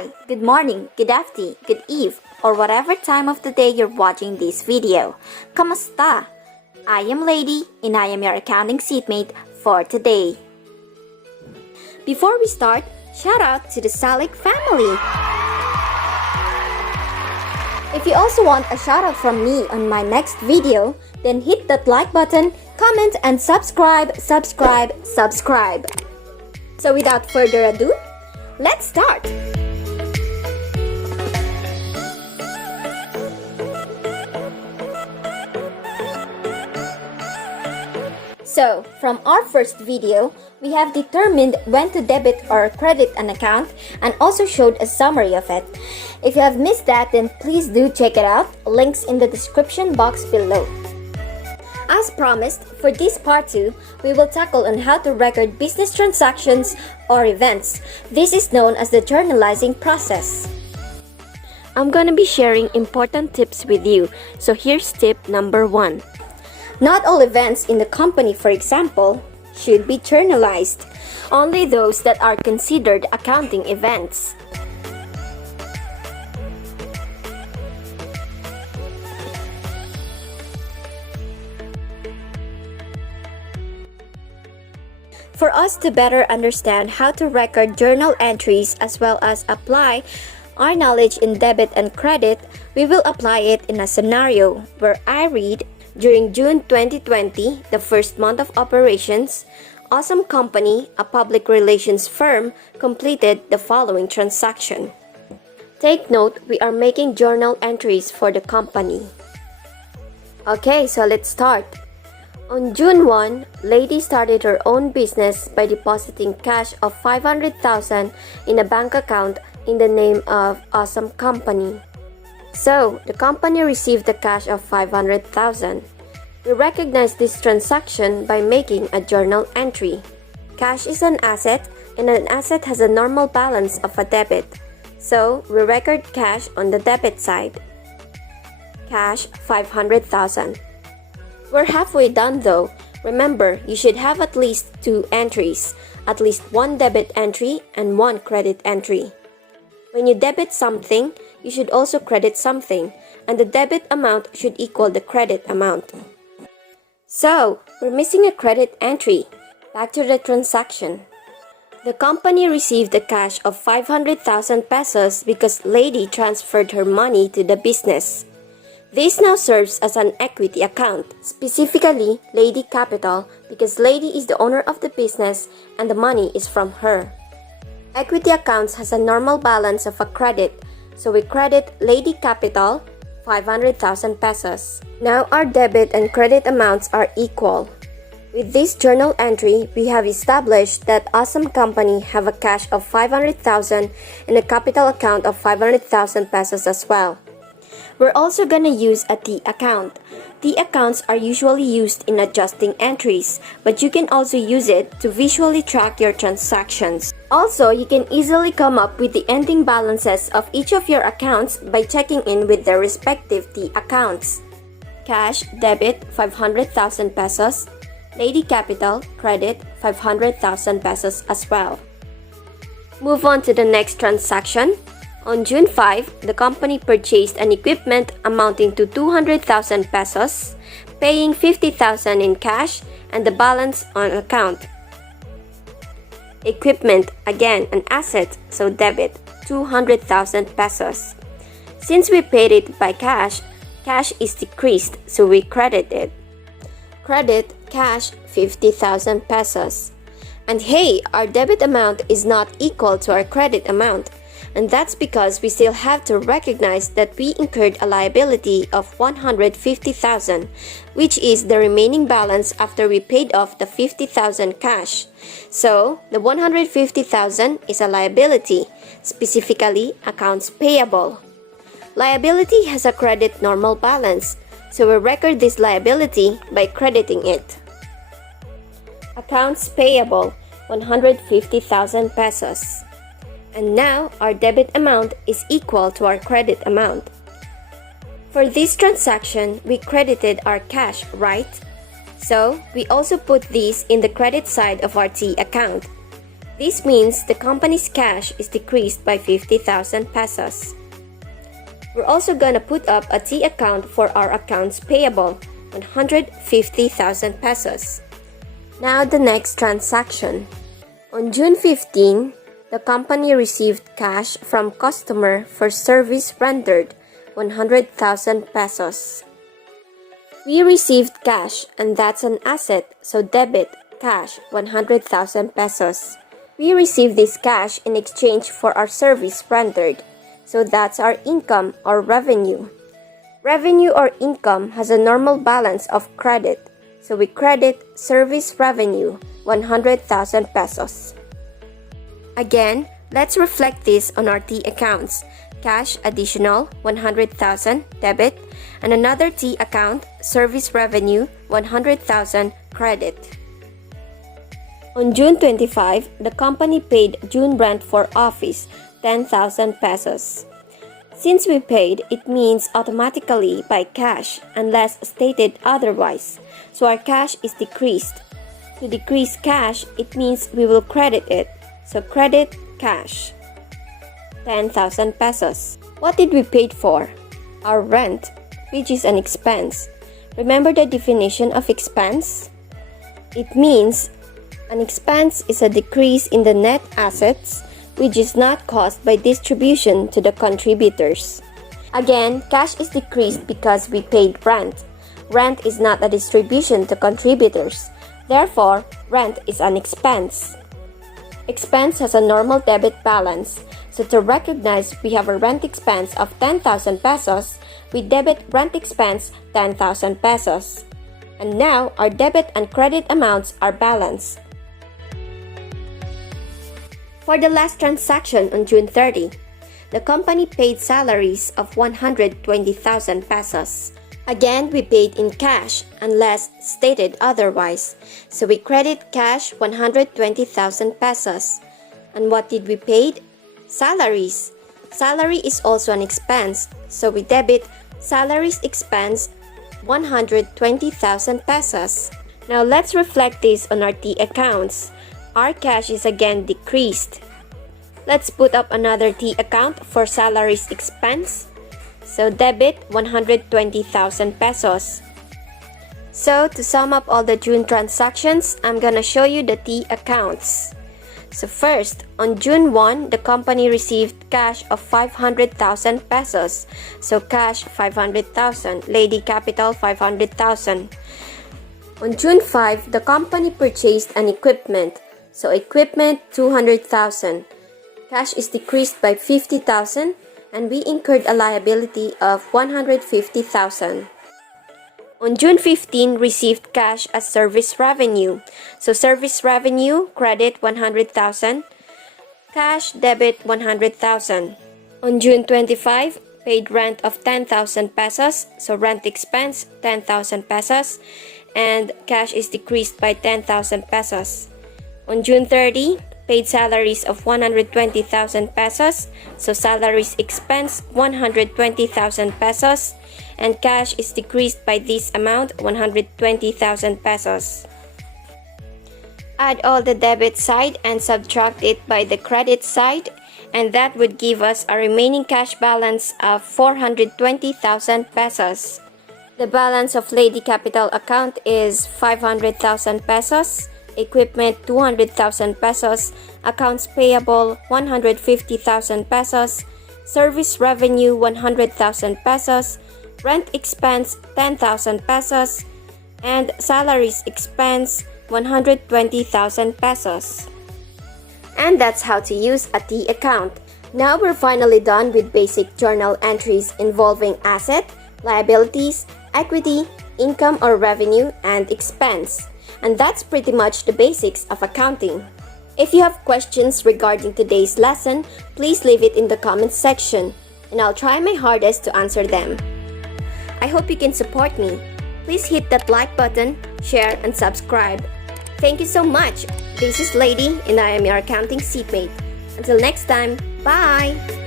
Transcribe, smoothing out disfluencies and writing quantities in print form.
Hi, good morning, good afternoon, good eve, or whatever time of the day you're watching this video. Kamusta? I am Lady and I am your accounting seatmate for today. Before we start, shout out to the ShareAlike family. If you also want a shout out from me on my next video, then hit that like button, comment, and subscribe. So without further ado, let's start! So, from our first video, we have determined when to debit or credit an account and also showed a summary of it. If you have missed that, then please do check it out. Links in the description box below. As promised, for this part 2, we will tackle on how to record business transactions or events. This is known as the journalizing process. I'm gonna be sharing important tips with you. So here's tip number 1. Not all events in the company, for example, should be journalized. Only those that are considered accounting events. For us to better understand how to record journal entries as well as apply our knowledge in debit and credit, we will apply it in a scenario where I read, during June 2020, the first month of operations, Awesome Company, a public relations firm, completed the following transaction. Take note, we are making journal entries for the company. Okay, so let's start. On June 1, Lady started her own business by depositing cash of 500,000 in a bank account in the name of Awesome Company. So, the company received the cash of 500,000. We recognize this transaction by making a journal entry. Cash is an asset, and an asset has a normal balance of a debit. So, we record cash on the debit side. Cash 500,000. We're halfway done though. Remember, you should have at least 2 entries, at least 1 debit entry and 1 credit entry. When you debit something, you should also credit something, and the debit amount should equal the credit amount. So, we're missing a credit entry. Back to the transaction. The company received the cash of 500,000 pesos because Lady transferred her money to the business. This now serves as an equity account, specifically Lady Capital, because Lady is the owner of the business and the money is from her. Equity accounts has a normal balance of a credit, so we credit Lady Capital 500,000 pesos. Now our debit and credit amounts are equal. With this journal entry, we have established that Awesome Company have a cash of 500,000 and a capital account of 500,000 pesos as well. We're also gonna use a T account. T accounts are usually used in adjusting entries, but you can also use it to visually track your transactions. Also, you can easily come up with the ending balances of each of your accounts by checking in with their respective T accounts. Cash, debit, 500,000 pesos. Lady Capital, credit, 500,000 pesos as well. Move on to the next transaction. On June 5, the company purchased an equipment amounting to 200,000 pesos, paying 50,000 in cash and the balance on account. Equipment, again an asset, so debit, 200,000 pesos. Since we paid it by cash, cash is decreased, so we credit it. Credit, cash, 50,000 pesos. And hey, our debit amount is not equal to our credit amount. And that's because we still have to recognize that we incurred a liability of 150,000, which is the remaining balance after we paid off the 50,000 cash. So, the 150,000 is a liability, specifically accounts payable. Liability has a credit normal balance, so we record this liability by crediting it. Accounts payable, 150,000 pesos. And now, our debit amount is equal to our credit amount. For this transaction, we credited our cash, right? So, we also put these in the credit side of our T account. This means the company's cash is decreased by 50,000 pesos. We're also gonna put up a T account for our accounts payable, 150,000 pesos. Now the next transaction. On June 15, the company received cash from customer for service rendered, 100,000 pesos. We received cash and that's an asset, so debit cash 100,000 pesos. We received this cash in exchange for our service rendered, so that's our income or revenue. Revenue or income has a normal balance of credit, so we credit service revenue 100,000 pesos. Again, let's reflect this on our T accounts. Cash additional 100,000 debit and another T account service revenue 100,000 credit. On June 25, the company paid June rent for office 10,000 pesos. Since we paid, it means automatically by cash unless stated otherwise, so our cash is decreased. To decrease cash, it means we will credit it, so credit cash 10,000 pesos. What did we pay for? Our rent, which is an expense. Remember the definition of expense? It means an expense is a decrease in the net assets which is not caused by distribution to the contributors. Again, cash is decreased because we paid rent. Rent is not a distribution to contributors. Therefore, rent is an expense. Expense has a normal debit balance. So to recognize we have a rent expense of 10,000 pesos, we debit rent expense 10,000 pesos. And now our debit and credit amounts are balanced. For the last transaction on June 30, the company paid salaries of 120,000 pesos. Again, we paid in cash unless stated otherwise. So we credit cash 120,000 pesos. And what did we pay? Salaries. Salary is also an expense, so we debit salaries expense 120,000 pesos. Now let's reflect this on our T accounts. Our cash is again decreased. Let's put up another T account for salaries expense. So debit 120,000 pesos. So to sum up all the June transactions, I'm gonna show you the T accounts. So first, on June 1, the company received cash of 500,000 pesos. So cash 500,000, Lady Capital 500,000. On June 5, the company purchased an equipment. So equipment 200,000. Cash is decreased by 50,000 and we incurred a liability of 150,000. On June 15, received cash as service revenue. So service revenue, credit 100,000. Cash, debit 100,000. On June 25, paid rent of 10,000 pesos. So rent expense 10,000 pesos. And cash is decreased by 10,000 pesos. On June 30, paid salaries of 120,000 pesos. So salaries expense 120,000 pesos. And cash is decreased by this amount, 120,000 pesos. Add all the debit side and subtract it by the credit side, and that would give us a remaining cash balance of 420,000 pesos. The balance of Lady Capital account is 500,000 pesos, equipment 200,000 pesos, accounts payable 150,000 pesos, service revenue 100,000 pesos, rent expense 10,000 pesos, and salaries expense 120,000 pesos. And that's how to use a T account. Now we're finally done with basic journal entries involving asset, liabilities, equity, income or revenue, and expense. And that's pretty much the basics of accounting. If you have questions regarding today's lesson, please leave it in the comments section, and I'll try my hardest to answer them. I hope you can support me. Please hit that like button, share, and subscribe. Thank you so much. This is Lady, and I am your accounting seatmate. Until next time, bye!